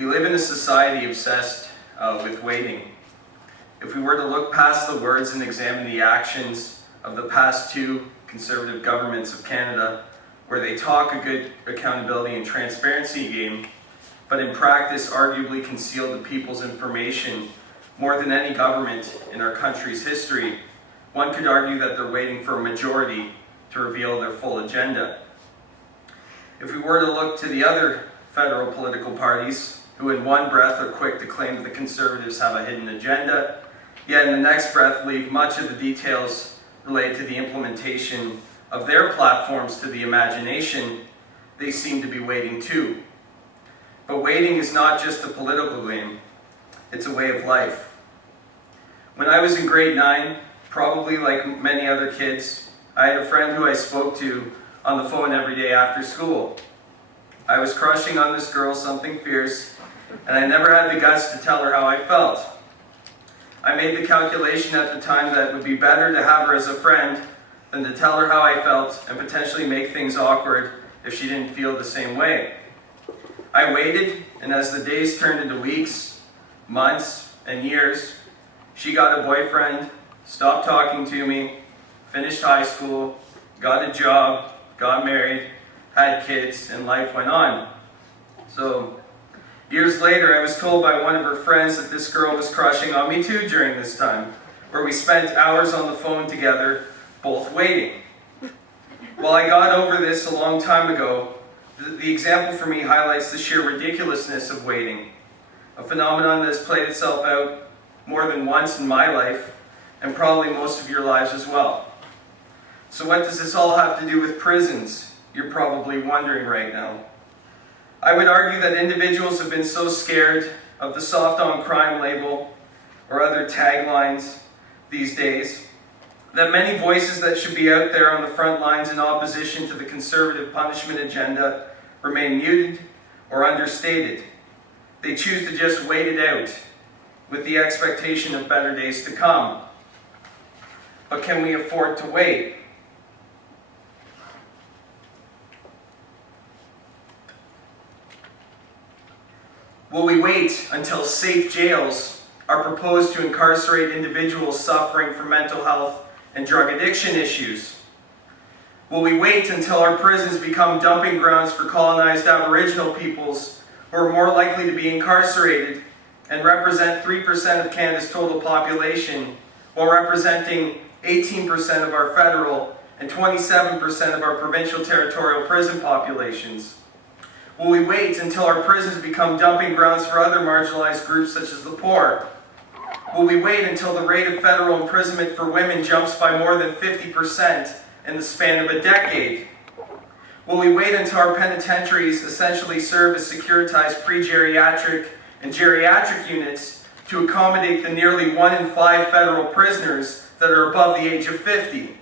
We live in a society obsessed with waiting. If we were to look past the words and examine the actions of the past two Conservative governments of Canada, where they talk a good accountability and transparency game, but in practice arguably conceal the people's information more than any government in our country's history, one could argue that they're waiting for a majority to reveal their full agenda. If we were to look to the other federal political parties, who in one breath are quick to claim that the Conservatives have a hidden agenda, yet in the next breath leave much of the details related to the implementation of their platforms to the imagination, they seem to be waiting too. But waiting is not just a political game, it's a way of life. When I was in grade 9, probably like many other kids, I had a friend who I spoke to on the phone every day after school. I was crushing on this girl something fierce, and I never had the guts to tell her how I felt. I made the calculation at the time that it would be better to have her as a friend than to tell her how I felt and potentially make things awkward if she didn't feel the same way. I waited, and as the days turned into weeks, months, and years, she got a boyfriend, stopped talking to me, finished high school, got a job, got married, had kids, and life went on. So, years later, I was told by one of her friends that this girl was crushing on me too during this time, where we spent hours on the phone together, both waiting. While I got over this a long time ago, the example for me highlights the sheer ridiculousness of waiting, a phenomenon that has played itself out more than once in my life, and probably most of your lives as well. So what does this all have to do with prisons? You're probably wondering right now. I would argue that individuals have been so scared of the soft on crime label or other taglines these days that many voices that should be out there on the front lines in opposition to the Conservative punishment agenda remain muted or understated. They choose to just wait it out with the expectation of better days to come. But can we afford to wait? Will we wait until safe jails are proposed to incarcerate individuals suffering from mental health and drug addiction issues? Will we wait until our prisons become dumping grounds for colonized Aboriginal peoples who are more likely to be incarcerated and represent 3% of Canada's total population, while representing 18% of our federal and 27% of our provincial territorial prison populations? Will we wait until our prisons become dumping grounds for other marginalized groups such as the poor? Will we wait until the rate of federal imprisonment for women jumps by more than 50% in the span of a decade? Will we wait until our penitentiaries essentially serve as securitized pre-geriatric and geriatric units to accommodate the nearly 1 in 5 federal prisoners that are above the age of 50?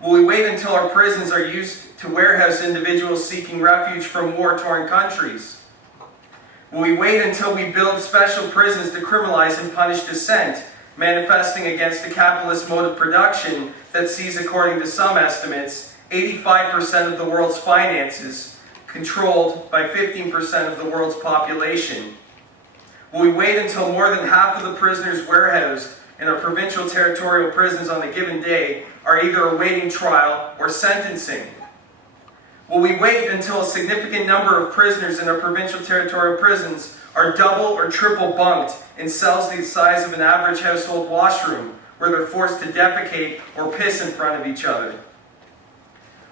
Will we wait until our prisons are used to warehouse individuals seeking refuge from war-torn countries? Will we wait until we build special prisons to criminalize and punish dissent, manifesting against the capitalist mode of production that sees, according to some estimates, 85% of the world's finances controlled by 15% of the world's population? Will we wait until more than half of the prisoners warehoused in our provincial territorial prisons on a given day are either awaiting trial or sentencing? Will we wait until a significant number of prisoners in our provincial territorial prisons are double or triple bunked in cells the size of an average household washroom, where they're forced to defecate or piss in front of each other?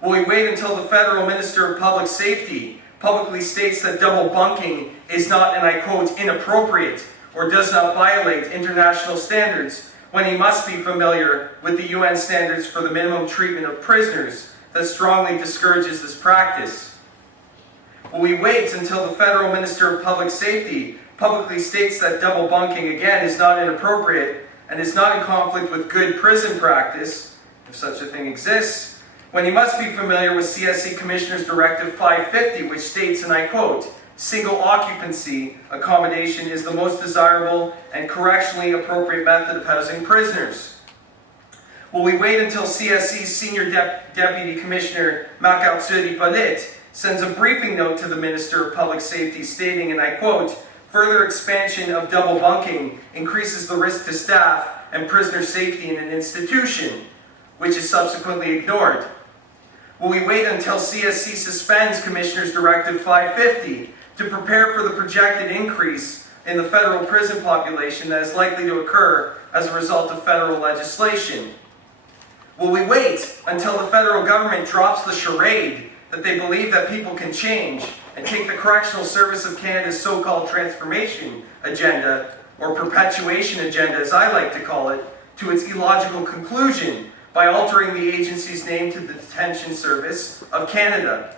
Will we wait until the Federal Minister of Public Safety publicly states that double bunking is not, and I quote, inappropriate or does not violate international standards, when he must be familiar with the UN standards for the minimum treatment of prisoners that strongly discourages this practice? Will we wait until the Federal Minister of Public Safety publicly states that double bunking, again, is not inappropriate and is not in conflict with good prison practice, if such a thing exists, when he must be familiar with CSE Commissioner's Directive 550, which states, and I quote, "Single occupancy accommodation is the most desirable and correctionally appropriate method of housing prisoners"? Will we wait until CSE's Senior Deputy Commissioner Marc-Arthur Hippolyte sends a briefing note to the Minister of Public Safety stating, and I quote, "Further expansion of double bunking increases the risk to staff and prisoner safety in an institution," which is subsequently ignored. Will we wait until CSC suspends Commissioner's Directive 550 to prepare for the projected increase in the federal prison population that is likely to occur as a result of federal legislation? Will we wait until the federal government drops the charade that they believe that people can change and take the Correctional Service of Canada's so-called transformation agenda, or perpetuation agenda as I like to call it, to its illogical conclusion by altering the agency's name to the Detention Service of Canada?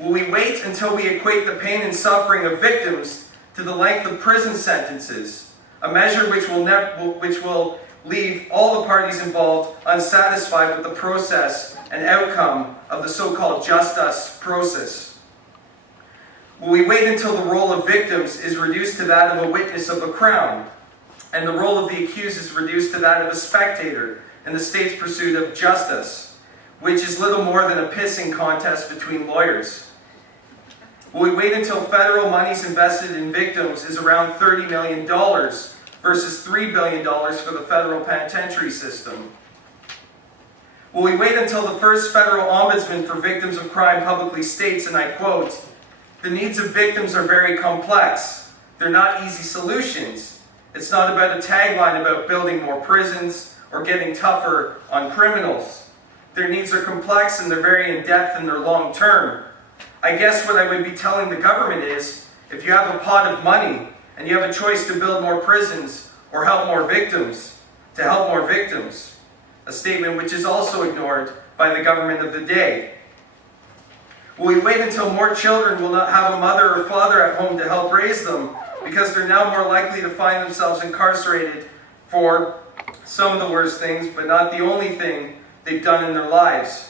Will we wait until we equate the pain and suffering of victims to the length of prison sentences, a measure which will leave all the parties involved unsatisfied with the process and outcome of the so-called just us process? Will we wait until the role of victims is reduced to that of a witness of the Crown, and the role of the accused is reduced to that of a spectator in the state's pursuit of justice, which is little more than a pissing contest between lawyers? Will we wait until federal monies invested in victims is around $30 million versus $3 billion for the federal penitentiary system? Will we wait until the first federal ombudsman for victims of crime publicly states, and I quote, "The needs of victims are very complex. They're not easy solutions. It's not about a tagline about building more prisons or getting tougher on criminals. Their needs are complex and they're very in-depth and they're long-term." I guess what I would be telling the government is, if you have a pot of money and you have a choice to build more prisons or help more victims, to help more victims. A statement which is also ignored by the government of the day. Will we wait until more children will not have a mother or father at home to help raise them because they're now more likely to find themselves incarcerated for some of the worst things, but not the only thing they've done in their lives?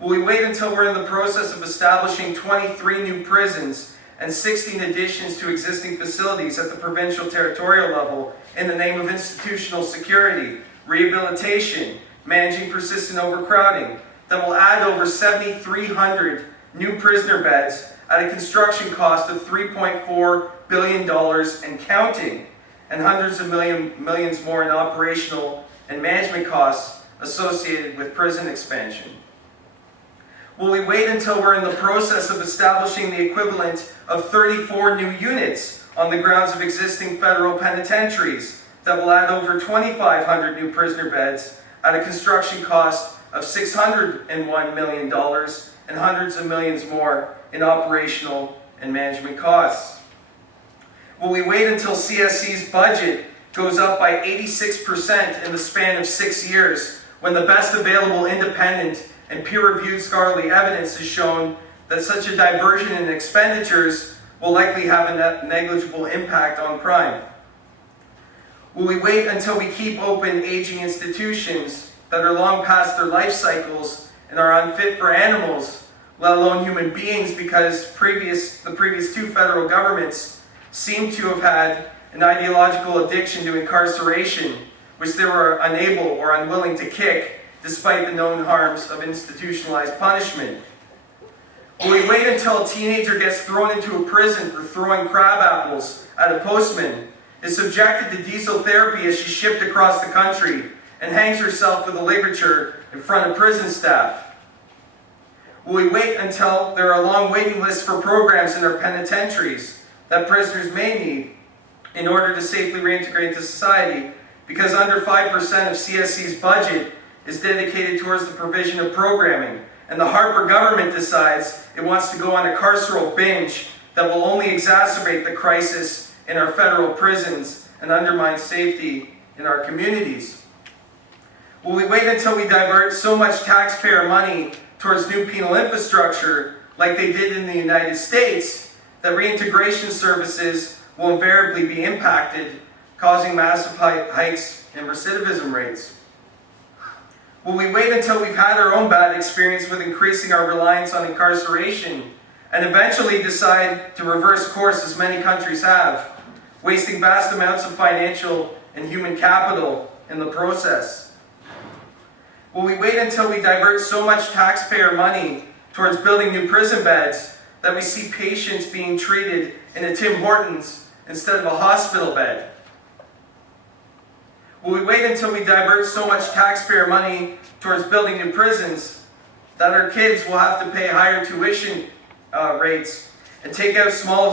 Will we wait until we're in the process of establishing 23 new prisons and 16 additions to existing facilities at the provincial territorial level in the name of institutional security, rehabilitation, managing persistent overcrowding, that will add over 7,300 new prisoner beds at a construction cost of $3.4 billion and counting, and hundreds of millions more in operational and management costs associated with prison expansion? Will we wait until we're in the process of establishing the equivalent of 34 new units on the grounds of existing federal penitentiaries that will add over 2,500 new prisoner beds at a construction cost of $601 million and hundreds of millions more in operational and management costs? Will we wait until CSC's budget goes up by 86% in the span of 6 years, when the best available independent and peer-reviewed scholarly evidence has shown that such a diversion in expenditures will likely have a negligible impact on crime? Will we wait until we keep open aging institutions that are long past their life cycles and are unfit for animals, let alone human beings, because the previous two federal governments seem to have had an ideological addiction to incarceration, which they were unable or unwilling to kick, despite the known harms of institutionalized punishment? Will we wait until a teenager gets thrown into a prison for throwing crab apples at a postman, is subjected to diesel therapy as she's shipped across the country, and hangs herself with a ligature in front of prison staff? Will we wait until there are long waiting lists for programs in our penitentiaries that prisoners may need in order to safely reintegrate into society, because under 5% of CSC's budget is dedicated towards the provision of programming, and the Harper government decides it wants to go on a carceral binge that will only exacerbate the crisis in our federal prisons and undermine safety in our communities? Will we wait until we divert so much taxpayer money towards new penal infrastructure, like they did in the United States, that reintegration services will invariably be impacted, causing massive hikes in recidivism rates? Will we wait until we've had our own bad experience with increasing our reliance on incarceration and eventually decide to reverse course, as many countries have, wasting vast amounts of financial and human capital in the process? Will we wait until we divert so much taxpayer money towards building new prison beds that we see patients being treated in a Tim Hortons instead of a hospital bed? Will we wait until we divert so much taxpayer money towards building new prisons that our kids will have to pay higher tuition rates and take out small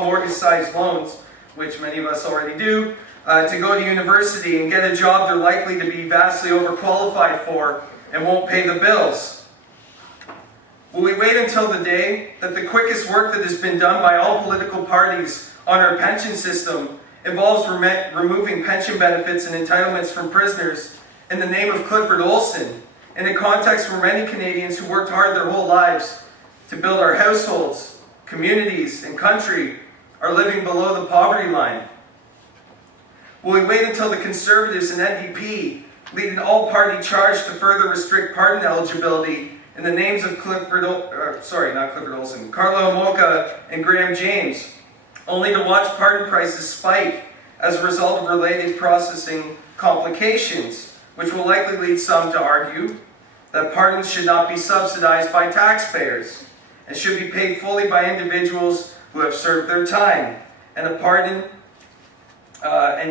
mortgage-sized loans, which many of us already do, to go to university and get a job they're likely to be vastly overqualified for and won't pay the bills? Will we wait until the day that the quickest work that has been done by all political parties on our pension system involves removing pension benefits and entitlements from prisoners in the name of Clifford Olson, in a context where many Canadians who worked hard their whole lives to build our households, communities, and country are living below the poverty line? Will we wait until the Conservatives and NDP lead an all-party charge to further restrict pardon eligibility in the names of Carlo Moka and Graham James, only to watch pardon prices spike as a result of related processing complications, which will likely lead some to argue that pardons should not be subsidized by taxpayers and should be paid fully by individuals who have served their time and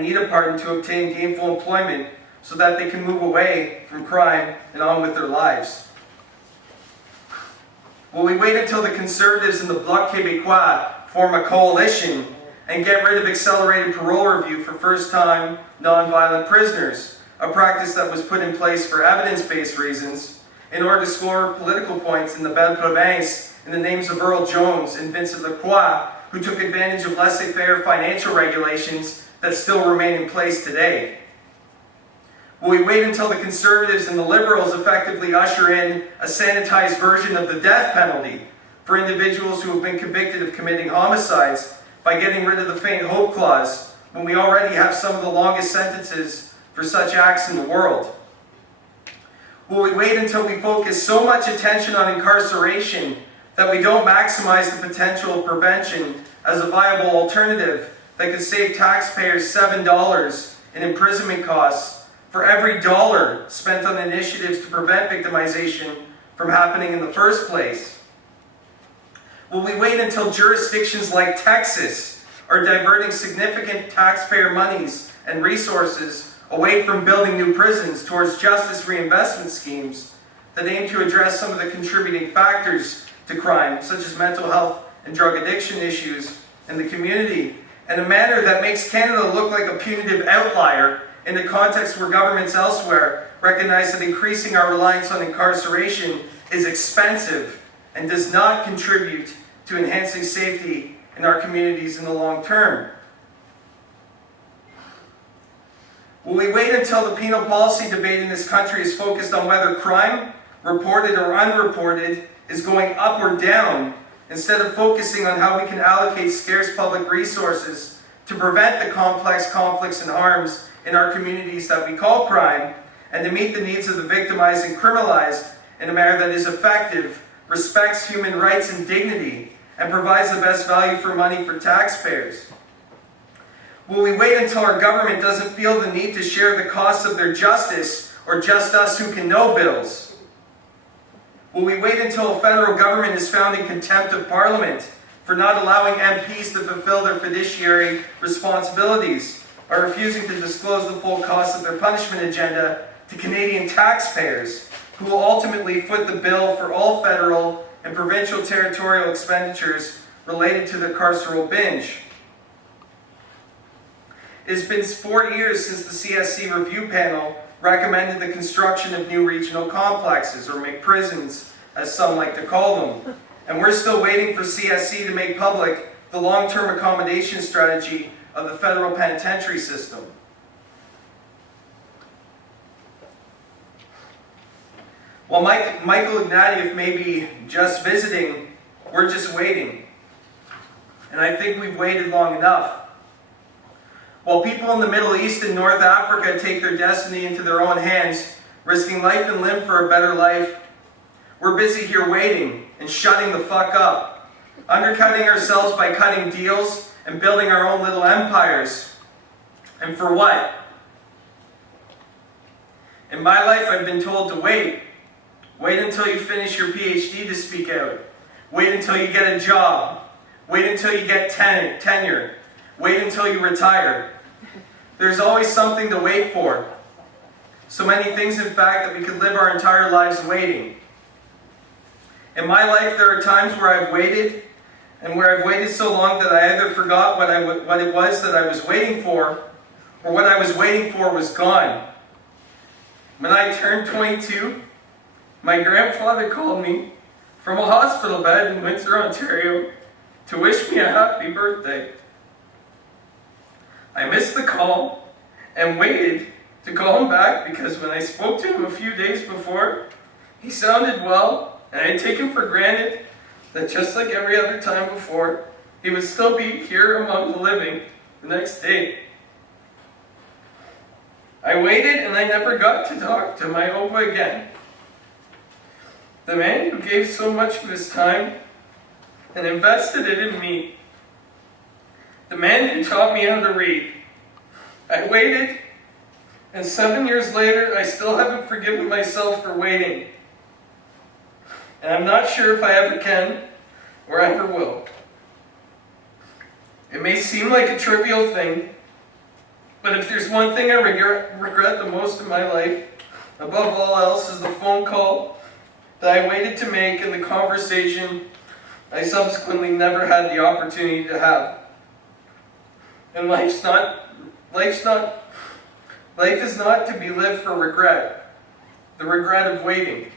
need a pardon to obtain gainful employment so that they can move away from crime and on with their lives? Will we wait until the Conservatives and the Bloc Québécois form a coalition and get rid of accelerated parole review for first-time non-violent prisoners, a practice that was put in place for evidence-based reasons, in order to score political points in the Belle Province in the names of Earl Jones and Vincent Lacroix, who took advantage of laissez-faire financial regulations that still remain in place today? Will we wait until the Conservatives and the Liberals effectively usher in a sanitized version of the death penalty for individuals who have been convicted of committing homicides by getting rid of the faint hope clause, when we already have some of the longest sentences for such acts in the world? Will we wait until we focus so much attention on incarceration that we don't maximize the potential of prevention as a viable alternative that could save taxpayers $7 in imprisonment costs for every dollar spent on initiatives to prevent victimization from happening in the first place? Will we wait until jurisdictions like Texas are diverting significant taxpayer monies and resources away from building new prisons towards justice reinvestment schemes that aim to address some of the contributing factors to crime, such as mental health and drug addiction issues in the community, in a manner that makes Canada look like a punitive outlier in a context where governments elsewhere recognize that increasing our reliance on incarceration is expensive and does not contribute to enhancing safety in our communities in the long term? Will we wait until the penal policy debate in this country is focused on whether crime, reported or unreported, is going up or down, instead of focusing on how we can allocate scarce public resources to prevent the complex conflicts and harms in our communities that we call crime, and to meet the needs of the victimized and criminalized in a manner that is effective, respects human rights and dignity, and provides the best value for money for taxpayers? Will we wait until our government doesn't feel the need to share the costs of their justice, or just us who can know bills? Will we wait until a federal government is found in contempt of Parliament for not allowing MPs to fulfill their fiduciary responsibilities, or refusing to disclose the full cost of their punishment agenda to Canadian taxpayers, who will ultimately foot the bill for all federal and provincial territorial expenditures related to the carceral binge? It has been 4 years since the CSC review panel recommended the construction of new regional complexes, or McPrisons, as some like to call them. And we're still waiting for CSC to make public the long-term accommodation strategy of the federal penitentiary system. While Michael Ignatieff may be just visiting, we're just waiting. And I think we've waited long enough. While people in the Middle East and North Africa take their destiny into their own hands, risking life and limb for a better life, we're busy here waiting and shutting the fuck up, undercutting ourselves by cutting deals and building our own little empires. And for what? In my life, I've been told to wait. Wait until you finish your PhD to speak out. Wait until you get a job. Wait until you get tenure. Wait until you retire. There's always something to wait for. So many things, in fact, that we could live our entire lives waiting. In my life, there are times where I've waited, and where I've waited so long that I either forgot what it was that I was waiting for, or what I was waiting for was gone. When I turned 22, my grandfather called me from a hospital bed in Windsor, Ontario, to wish me a happy birthday. I missed the call and waited to call him back because when I spoke to him a few days before, he sounded well, and I had taken for granted that just like every other time before, he would still be here among the living the next day. I waited and I never got to talk to my Opa again. The man who gave so much of his time and invested it in me. The man who taught me how to read. I waited, and 7 years later, I still haven't forgiven myself for waiting. And I'm not sure if I ever can or ever will. It may seem like a trivial thing, but if there's one thing I regret the most in my life, above all else, is the phone call that I waited to make and the conversation I subsequently never had the opportunity to have. And life is not to be lived for regret, the regret of waiting.